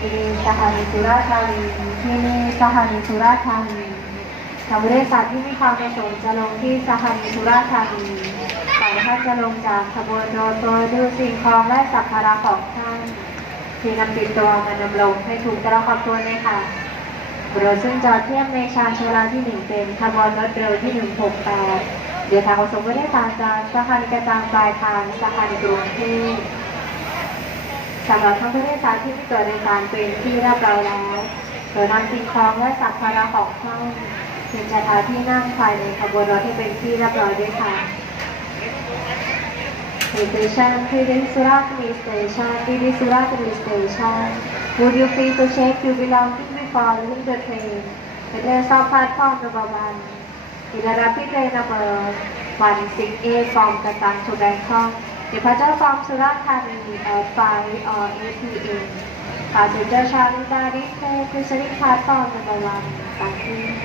ที่นี่สถานีสุราธานีที่นี่สถานีสุราธานีทางบริษัทที่มีความประสงค์จะลงที่สถานีสุราธานีก่อนท่านจะลงจากขบวนรถโดยดูสิ่งของและสัมภาระของท่านที่นำติดตัวมานำลงให้ถูกต้องขอบตัวเลยค่ะรถซึ่งจอดเทียบในชานชลาที่หนึ่งเป็นขบวนรถเร็วที่หนึ่งหกแปดเดี๋ยวทางขนส่งผู้โดยสารจากสถานีกระจางปลายทางสถานีกรุงเทพ สำหรับท่านผู้โดยสารที่มีตัวโดยสารเป็นที่เรียบร้อยแล้วโดยนำสิ่งของและสัมภาระของท่านถึงจะทาที่นั่งภายในขบวนรถที่เป็นที่เรียบร้อยด้วยค่ะ Station Three Suratli Station Three Suratli Station Would you please to check your belongings before leaving the train? The train stop platform number one. In the rapid train number 168 from Katang to Bangkok. Departure from Surat Thani at 5 or 8 p.m. Passenger Charlie Daddy, please platform number one. Thank you.